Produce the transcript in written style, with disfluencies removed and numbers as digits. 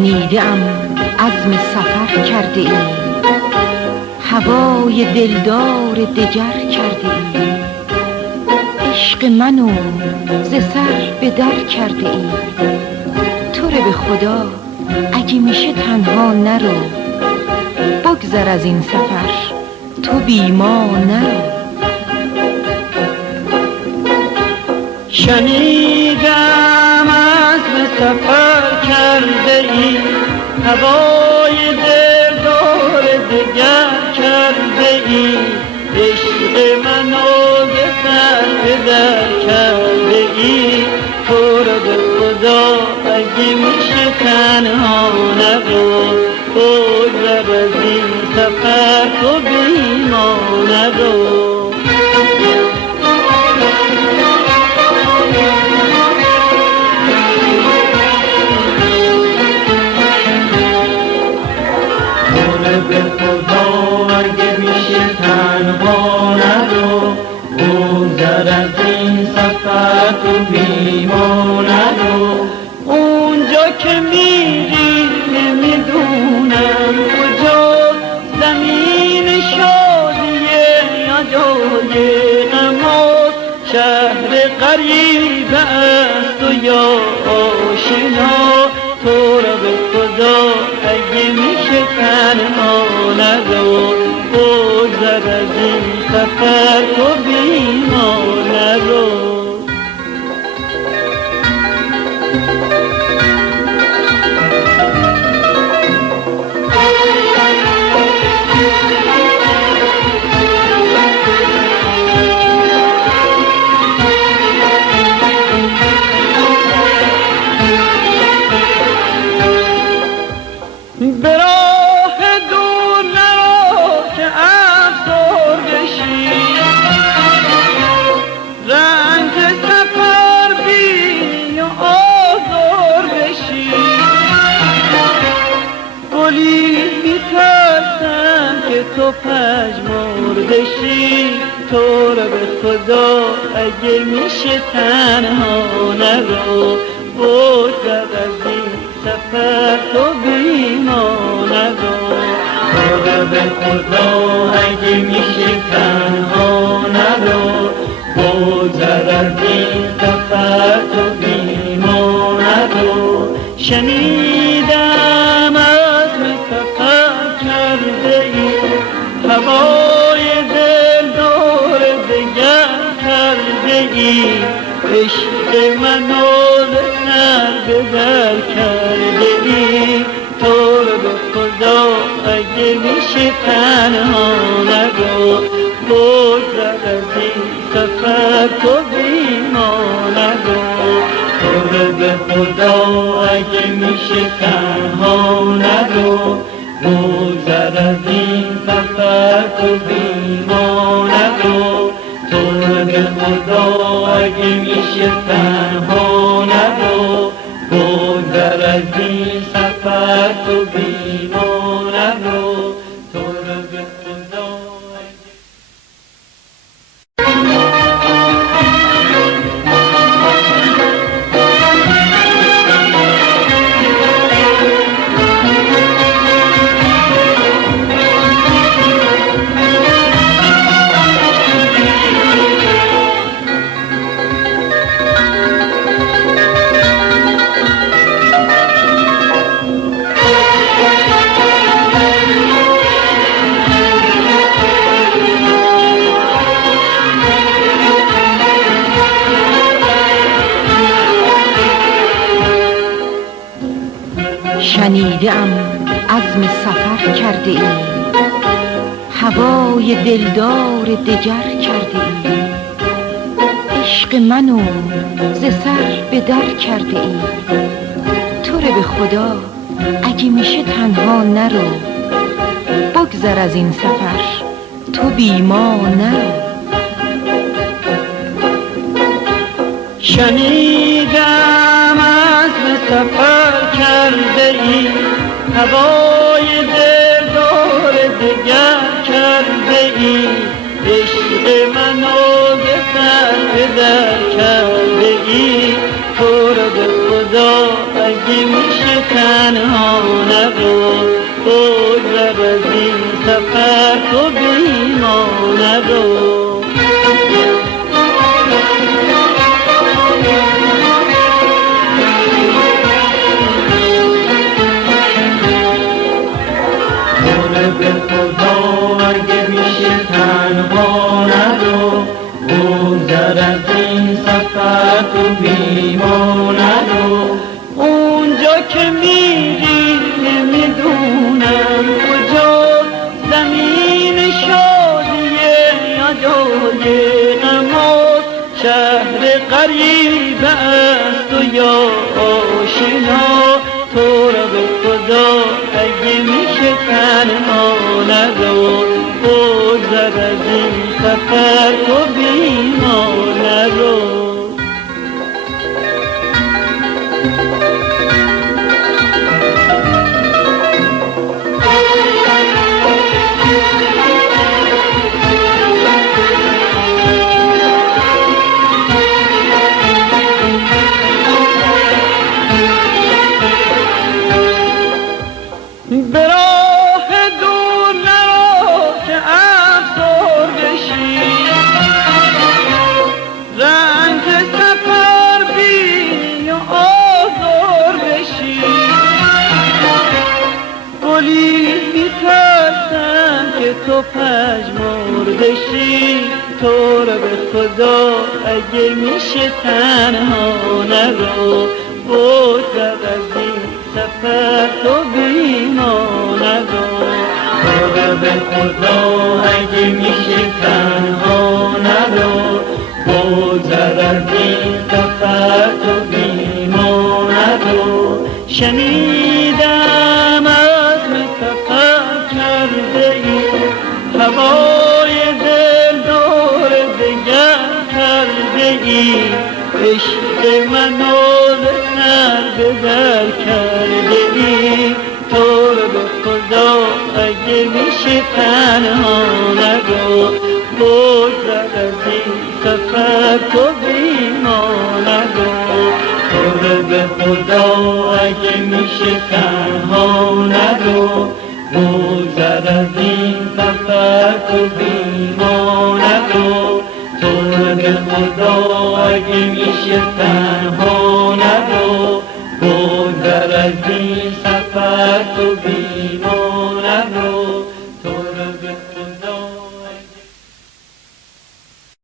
شنیدم عزم سفر کرده ای، هوای دلدار دگر کرده ای، عشق منو ز سر به در کرده ای. تو رو به خدا اگه میشه تنها نرو، بگذر از این سفر تو بی ما نرو. شنیدم عزم سفر کرده ای، هوای دلدار دگر کرده ای، عشق منو ز سر به در کرده ای. تو رو به خدا اگه میشه تنها نرو، بگذر از این سفر تو بی ما نرو. به خدا اگه میشه تنها نرو، بگذر از این سفر تو بی ما نرو. اونجا که میری نمیدونم کجا، زمین شادیه یا جای غماست، شهر غریب است و یا آشنا. تو رو به خدا اگه میشه تنها نرو، بگذر از این سفر تو بی ما نرو. به راه دور نرو که افسرده شی، رنج سفر بینی و آزرده شی. گلی میترسم که تو پژمرده شی. تو رو به خدا اگه میشه تنها نرو، بگذر از این سفر تو بی ما نرو. تو رو به خدا اگه میشه تنها نرو، بگذر از این سفر تو بی ما نرو. شنیدم عزم سفر کرده ای، هوای دلدار دگر کرده ای، عشق منو ز سر به در کرده ای. تو رو به خدا اگه میشه تنها نرو، بگذر از این سفر تو بی ما نرو. تو رو به خدا اگه میشه تنها نرو، بگذر از این سفر تو بی ما نرو. تو رو به خدا اگه میشه تنها نرو، بگذر از این سفر تو بی ما نرو. تو رو به خدا شنیدم عزم سفر کرده ای، هوای دلدار دگر کرده ای، عشق منو ز سر به در کرده ای. تو رو به خدا اگه میشه تنها نرو، بگذر از این سفر تو بی ما نرو. شنیدم عزم سفر کرده ای، هوای دلدار دگر کرده ای، عشق منو ز سر به در کرده ای. تو رو به خدا اگه میشه تنها نرو، بگذر از این سفر تو بی ما نرو. به خدا اگه میشه تنها نرو، بگذر از این سفر تو بی ما نرو. اونجا که میری نمیدونم کجا، زمین شادیه یا جای غماست، شهر غریب است و یا آشنا. تو را به خدا اگه میشه تنها نرو، بگذر از این سفر تو بی ما نرو. به راه دور نرو که افسرده بشی، رنج سفر بینی و آزار بشی. گلی میترسم که تو پژمرده شی، تو را به خدا اگه میشه تنها نرو، بگذر از این سفر تو بی ما نرو. تو را به خدا اگه میشه تنها نرو، بگذر از این سفر تو بی ما نرو. شنیدم عزم سفر کرده ای، هوای دل دور دگر کرده ای. عشق منو سر به در کرده ای، تو رو به خدا اگه میشه تنها نرو، بگذر از این سفر تو بی ما نرو. تو رو به خدا اگه میشه تنها نرو، بگذر از این سفر تو بی ما نرو. تو رو به خدا اگه میشه تنها نرو، بگذر از این سفر تو بی ما نرو.